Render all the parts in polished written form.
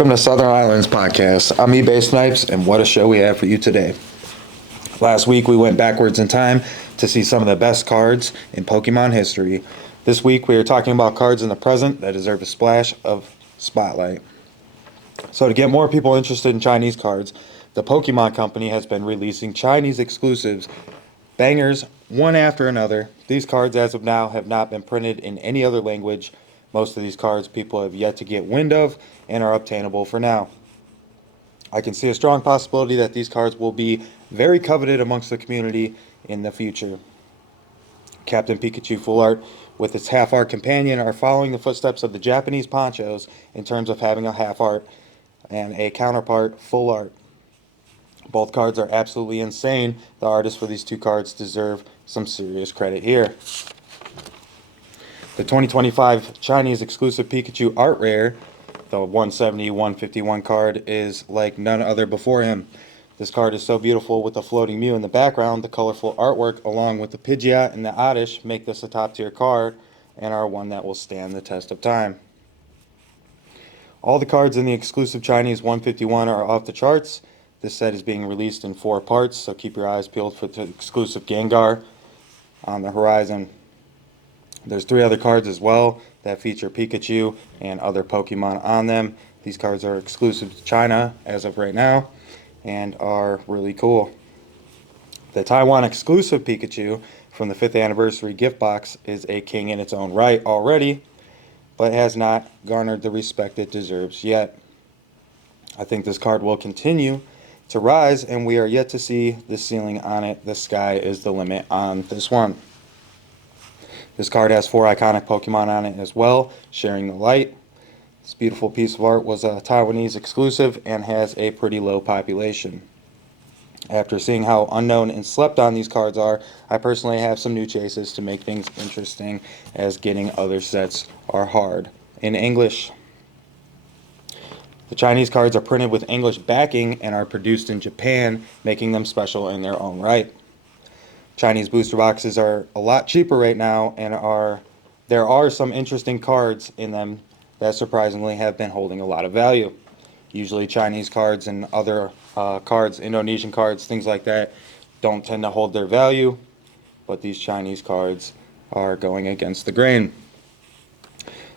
Welcome to Southern Islands Podcast. I'm eBay Snipes, and what a show we have for you today. Last week we went backwards in time to see some of the best cards in Pokemon history. This week we are talking about cards in the present that deserve a splash of spotlight. So to get more people interested in Chinese cards, the Pokémon Company has been releasing Chinese exclusives, bangers one after another. These cards as of now have not been printed in any other language. Most of these cards people have yet to get wind of and are obtainable for now. I can see a strong possibility that these cards will be very coveted amongst the community in the future. Captain Pikachu Full Art with its half art companion are following the footsteps of the Japanese ponchos in terms of having a half art and a counterpart full art. Both cards are absolutely insane. The artists for these two cards deserve some serious credit here. The 2025 Chinese exclusive Pikachu Art Rare, the 170-151 card, is like none other before him. This card is so beautiful with the floating Mew in the background. The colorful artwork along with the Pidgeot and the Oddish make this a top tier card and are one that will stand the test of time. All the cards in the exclusive Chinese 151 are off the charts. This set is being released in 4 parts, so keep your eyes peeled for the exclusive Gengar on the horizon. There's 3 other cards as well that feature Pikachu and other Pokemon on them. These cards are exclusive to China as of right now and are really cool. The Taiwan exclusive Pikachu from the 5th anniversary gift box is a king in its own right already, but has not garnered the respect it deserves yet. I think this card will continue to rise, and we are yet to see the ceiling on it. The sky is the limit on this one. This card has 4 iconic Pokemon on it as well, sharing the light. This beautiful piece of art was a Taiwanese exclusive and has a pretty low population. After seeing how unknown and slept on these cards are, I personally have some new chases to make things interesting, as getting other sets are hard in English. The Chinese cards are printed with English backing and are produced in Japan, making them special in their own right. Chinese booster boxes are a lot cheaper right now, and there are some interesting cards in them that surprisingly have been holding a lot of value. Usually Chinese cards and other cards, Indonesian cards, things like that, don't tend to hold their value, but these Chinese cards are going against the grain.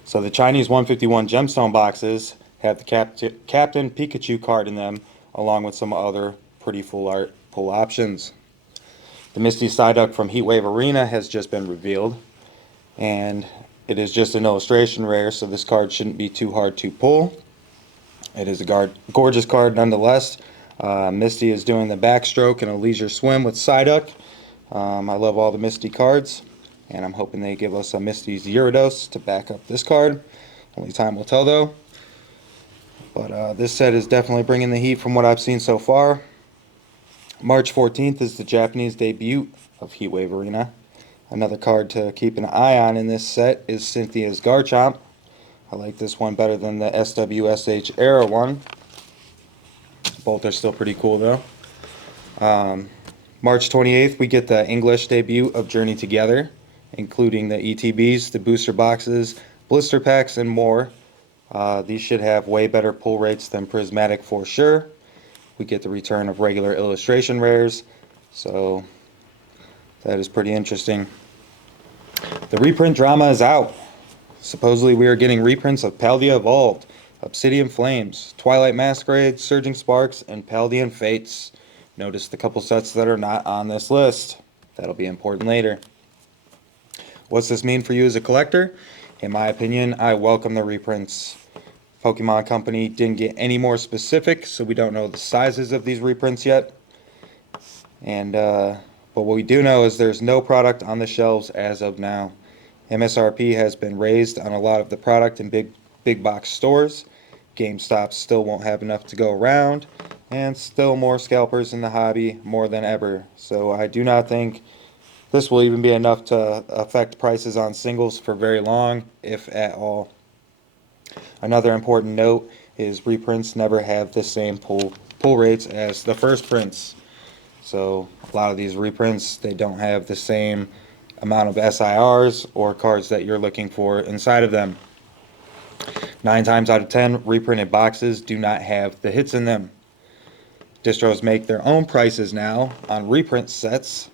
So the Chinese 151 gemstone boxes have the Captain Pikachu card in them, along with some other pretty full art pull options. The Misty Psyduck from Heatwave Arena has just been revealed, and it is just an illustration rare, so this card shouldn't be too hard to pull. It is a gorgeous card nonetheless. Misty is doing the backstroke and a leisure swim with Psyduck. I love all the Misty cards, and I'm hoping they give us a Misty's Gyarados to back up this card. Only time will tell though. But this set is definitely bringing the heat from what I've seen so far. March 14th is the Japanese debut of Heatwave Arena. Another card to keep an eye on in this set is Cynthia's Garchomp. I like this one better than the SWSH era one. Both are still pretty cool though. March 28th we get the English debut of Journey Together, including the ETBs, the booster boxes, blister packs, and more. These should have way better pull rates than Prismatic for sure. We get the return of regular illustration rares, so that is pretty interesting. The reprint drama is out. Supposedly we are getting reprints of Paldea Evolved, Obsidian Flames, Twilight Masquerade, Surging Sparks, and Paldean Fates. Notice the couple sets that are not on this list. That'll be important later. What's this mean for you as a collector? In my opinion, I welcome the reprints. Pokemon Company didn't get any more specific, so we don't know the sizes of these reprints yet. But what we do know is there's no product on the shelves as of now. MSRP has been raised on a lot of the product in big box stores. GameStop still won't have enough to go around, and still more scalpers in the hobby more than ever. So I do not think this will even be enough to affect prices on singles for very long, if at all. Another important note is reprints never have the same pull rates as the first prints. So a lot of these reprints, they don't have the same amount of SIRs or cards that you're looking for inside of them. 9 times out of 10, reprinted boxes do not have the hits in them. Distros make their own prices now on reprint sets,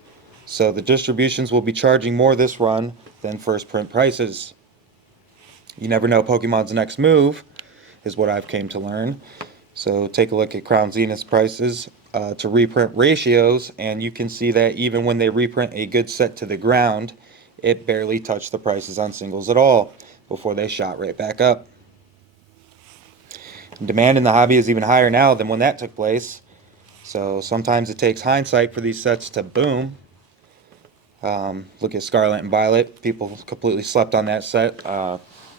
so the distributions will be charging more this run than first print prices. You never know Pokemon's next move, is what I've came to learn. So take a look at Crown Zenith's prices to reprint ratios, and you can see that even when they reprint a good set to the ground, it barely touched the prices on singles at all before they shot right back up. Demand in the hobby is even higher now than when that took place. So sometimes it takes hindsight for these sets to boom. Look at Scarlet and Violet. People completely slept on that set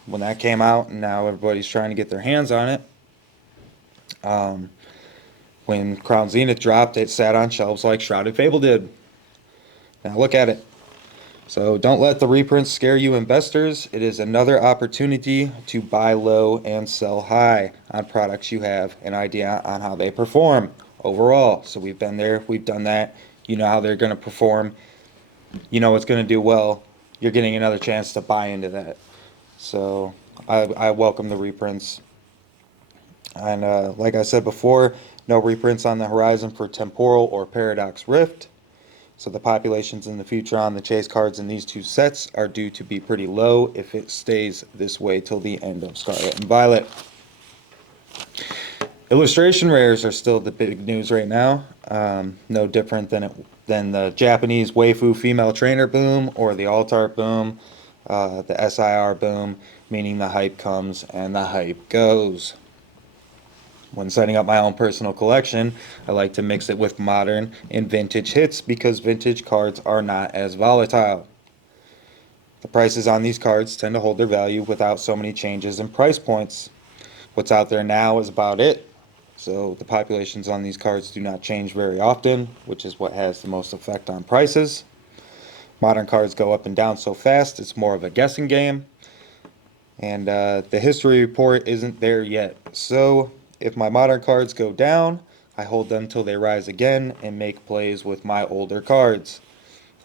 when that came out, and now everybody's trying to get their hands on it. When Crown Zenith dropped, it sat on shelves like Shrouded Fable did. Now look at it. So don't let the reprints scare you investors. It is another opportunity to buy low and sell high on products you have an idea on how they perform overall. So we've been there, we've done that. You know how they're going to perform. You know what's going to do well. You're getting another chance to buy into that. So I welcome the reprints. And like I said before, no reprints on the horizon for Temporal or Paradox Rift. So the populations in the future on the chase cards in these two sets are due to be pretty low if it stays this way till the end of Scarlet and Violet. Illustration rares are still the big news right now. No different than the Japanese waifu female trainer boom or the alt-art boom, the SIR boom, meaning the hype comes and the hype goes. When setting up my own personal collection, I like to mix it with modern and vintage hits because vintage cards are not as volatile. The prices on these cards tend to hold their value without so many changes in price points. What's out there now is about it. So the populations on these cards do not change very often, which is what has the most effect on prices. Modern cards go up and down so fast, it's more of a guessing game. And the history report isn't there yet. So if my modern cards go down, I hold them till they rise again and make plays with my older cards.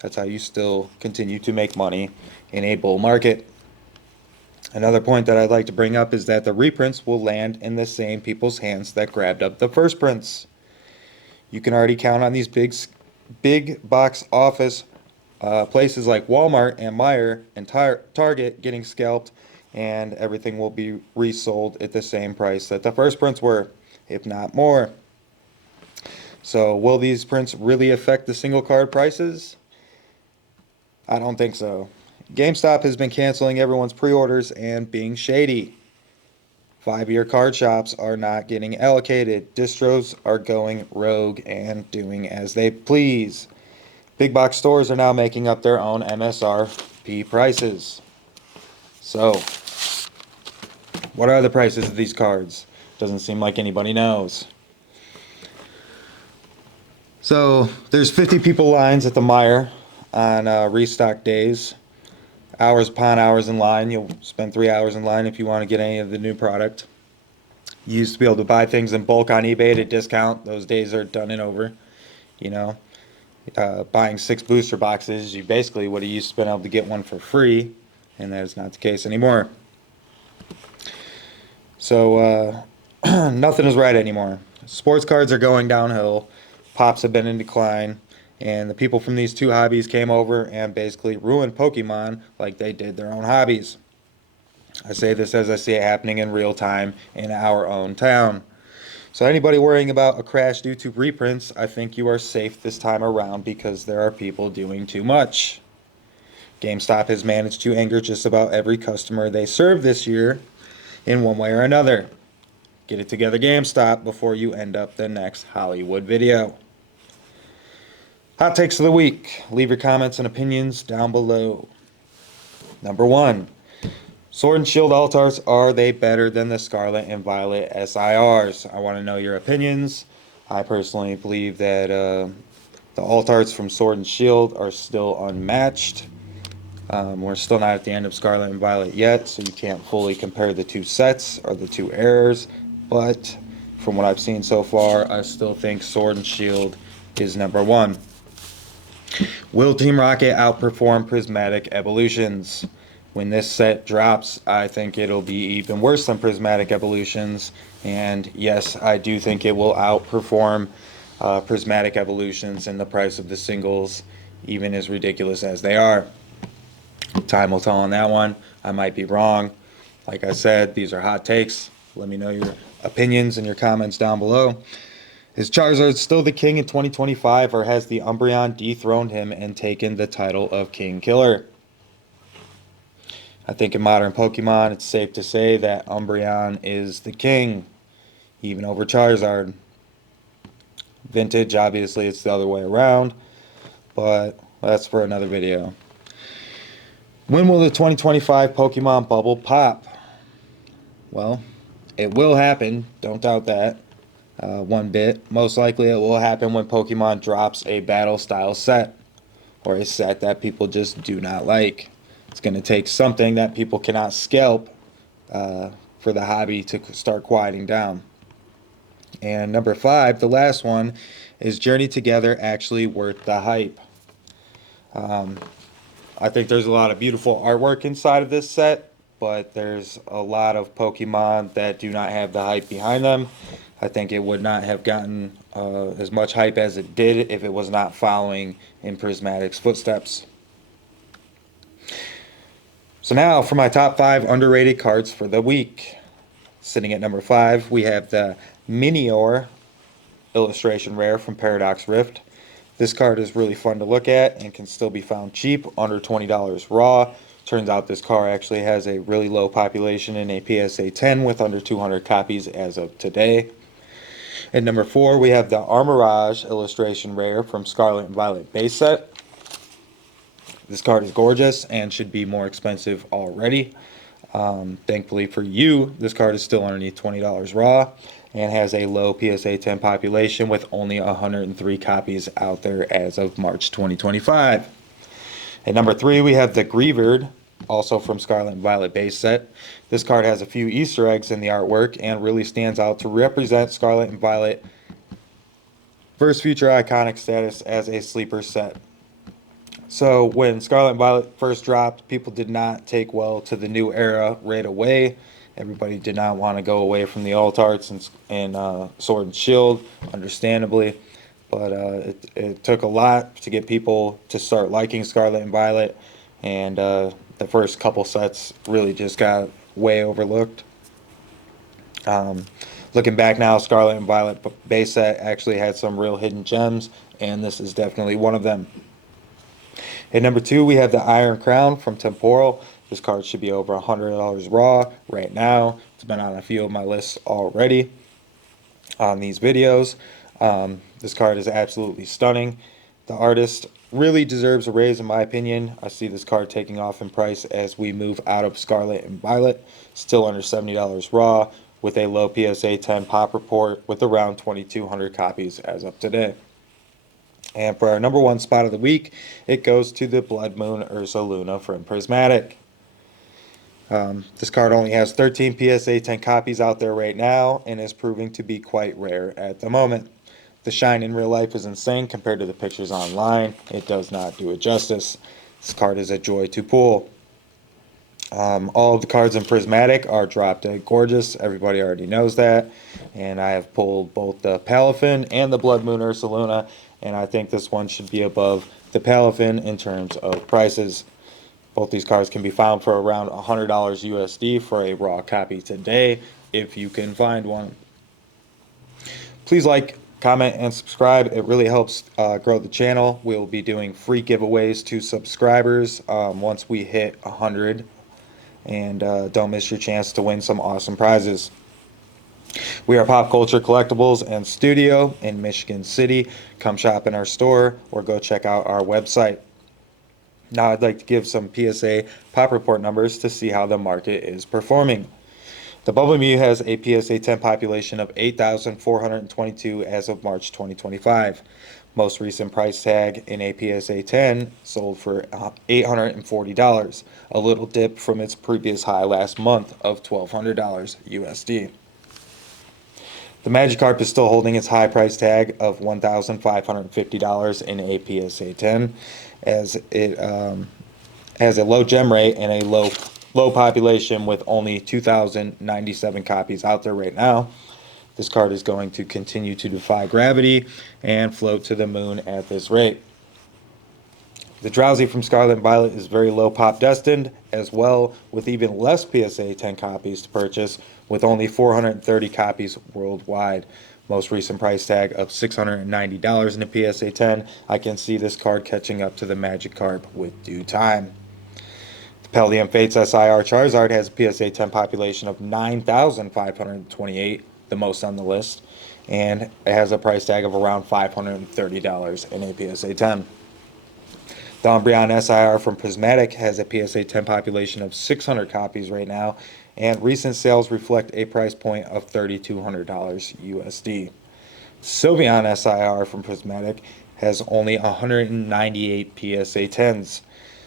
That's how you still continue to make money in a bull market. Another point that I'd like to bring up is that the reprints will land in the same people's hands that grabbed up the first prints. You can already count on these big box office places like Walmart and Meijer and Target getting scalped, and everything will be resold at the same price that the first prints were, if not more. So will these prints really affect the single card prices? I don't think so. GameStop has been canceling everyone's pre-orders and being shady. 5-year card shops are not getting allocated. Distros are going rogue and doing as they please. Big box stores are now making up their own MSRP prices. So, what are the prices of these cards? Doesn't seem like anybody knows. So, there's 50 people lines at the Meijer on restock days. Hours upon hours in line. You'll spend 3 hours in line if you want to get any of the new product. You used to be able to buy things in bulk on eBay at a discount. Those days are done and over. You know, buying 6 booster boxes, you basically would have used to been able to get one for free, and that is not the case anymore. So nothing is right anymore. Sports cards are going downhill. Pops have been in decline. And the people from these two hobbies came over and basically ruined Pokemon like they did their own hobbies. I say this as I see it happening in real time in our own town. So anybody worrying about a crash due to reprints, I think you are safe this time around because there are people doing too much. GameStop has managed to anger just about every customer they serve this year in one way or another. Get it together, GameStop, before you end up the next Hollywood video. Hot takes of the week. Leave your comments and opinions down below. Number 1. Sword and Shield Altars, are they better than the Scarlet and Violet SIRs? I want to know your opinions. I personally believe that the Altars from Sword and Shield are still unmatched. We're still not at the end of Scarlet and Violet yet, so you can't fully compare the two sets or the two eras. But from what I've seen so far, I still think Sword and Shield is number 1. Will Team Rocket outperform Prismatic Evolutions? When this set drops, I think it'll be even worse than Prismatic Evolutions. And yes, I do think it will outperform Prismatic Evolutions in the price of the singles, even as ridiculous as they are. Time will tell on that one. I might be wrong. Like I said, these are hot takes. Let me know your opinions and your comments down below. Is Charizard still the king in 2025, or has the Umbreon dethroned him and taken the title of King Killer? I think in modern Pokemon, it's safe to say that Umbreon is the king, even over Charizard. Vintage, obviously, it's the other way around, but that's for another video. When will the 2025 Pokemon bubble pop? Well, it will happen. Don't doubt that one bit. Most likely it will happen when Pokemon drops a battle style set, or a set that people just do not like. It's going to take something that people cannot scalp for the hobby to start quieting down. And number 5, the last one, is Journey Together actually worth the hype? I think there's a lot of beautiful artwork inside of this set, but there's a lot of Pokemon that do not have the hype behind them. I think it would not have gotten as much hype as it did if it was not following in Prismatic's footsteps. So now for my top 5 underrated cards for the week. Sitting at number 5, we have the Minior illustration rare from Paradox Rift. This card is really fun to look at and can still be found cheap, under $20 raw. Turns out this card actually has a really low population in a PSA 10 with under 200 copies as of today. At number 4, we have the Armorage illustration rare from Scarlet and Violet base set. This card is gorgeous and should be more expensive already. Thankfully for you, this card is still underneath $20 raw and has a low PSA 10 population with only 103 copies out there as of March 2025. At number 3, we have the Greavard, also from Scarlet and Violet base set. This card has a few Easter eggs in the artwork and really stands out to represent Scarlet and Violet versus future iconic status as a sleeper set. So when Scarlet and Violet first dropped, people did not take well to the new era right away. Everybody did not want to go away from the alt arts and Sword and Shield, understandably. But it took a lot to get people to start liking Scarlet and Violet. And the first couple sets really just got way overlooked. Looking back now, Scarlet and Violet base set actually had some real hidden gems, and this is definitely one of them. At number 2, we have the Iron Crown from Temporal. This card should be over $100 raw right now. It's been on a few of my lists already on these videos. This card is absolutely stunning. The artist really deserves a raise in my opinion. I see this card taking off in price as we move out of Scarlet and Violet. Still under $70 raw with a low PSA 10 pop report with around 2,200 copies as of today. And for our number 1 spot of the week, it goes to the Blood Moon Ursaluna from Prismatic. This card only has 13 PSA 10 copies out there right now and is proving to be quite rare at the moment. The shine in real life is insane compared to the pictures online. It does not do it justice. This card is a joy to pull. All of the cards in Prismatic are drop dead gorgeous. Everybody already knows that. And I have pulled both the Palafin and the Blood Moon Ursaluna, and I think this one should be above the Palafin in terms of prices. Both these cards can be found for around $100 USD for a raw copy today, if you can find one. Please like, comment, and subscribe. It really helps grow the channel. We'll be doing free giveaways to subscribers once we hit 100. And don't miss your chance to win some awesome prizes. We are Pop Culture Collectibles and Studio in Michigan City. Come shop in our store or go check out our website. Now I'd like to give some PSA pop report numbers to see how the market is performing. The Bubble Mew has a PSA 10 population of 8,422 as of March 2025. Most recent price tag in a PSA 10 sold for $840, a little dip from its previous high last month of $1,200 USD. The Magikarp is still holding its high price tag of $1,550 in a PSA 10, as it has a low gem rate and a low population with only 2,097 copies out there right now. This card is going to continue to defy gravity and float to the moon at this rate. The Drowsy from Scarlet and Violet is very low pop destined, as well, with even less PSA 10 copies to purchase, with only 430 copies worldwide. Most recent price tag of $690 in a PSA 10. I can see this card catching up to the Magikarp with due time. The Paldean Fates SIR Charizard has a PSA 10 population of 9,528, the most on the list, and it has a price tag of around $530 in a PSA 10. The Umbreon SIR from Prismatic has a PSA 10 population of 600 copies right now, and recent sales reflect a price point of $3,200 USD. Sylveon SIR from Prismatic has only 198 PSA 10s,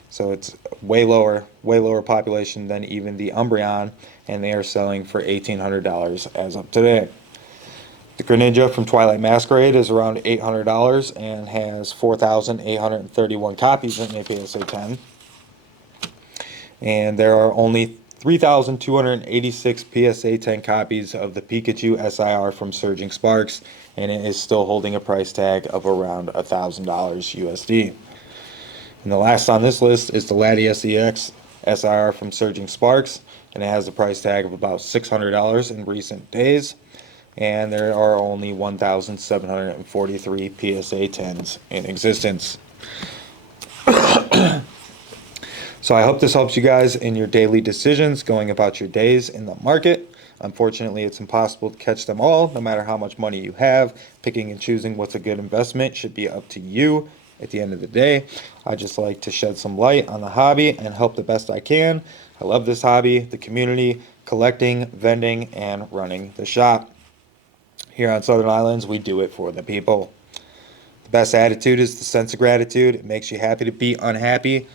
so it's way lower population than even the Umbreon, and they are selling for $1,800 as of today. The Greninja from Twilight Masquerade is around $800 and has 4,831 copies in a PSA 10. And there are only 3,286 PSA 10 copies of the Pikachu SIR from Surging Sparks, and it is still holding a price tag of around $1,000 USD. And the last on this list is the Latias EX SIR from Surging Sparks, and it has a price tag of about $600 in recent days. And there are only 1,743 PSA 10s in existence. So I hope this helps you guys in your daily decisions going about your days in the market. Unfortunately, it's impossible to catch them all, no matter how much money you have. Picking and choosing what's a good investment should be up to you at the end of the day. I just like to shed some light on the hobby and help the best I can. I love this hobby, the community, collecting, vending, and running the shop. Here on Southern Islands, we do it for the people. The best attitude is the sense of gratitude. It makes you happy to be unhappy,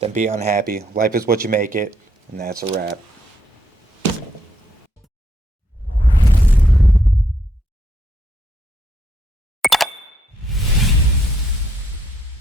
then be unhappy. Life is what you make it, and that's a wrap.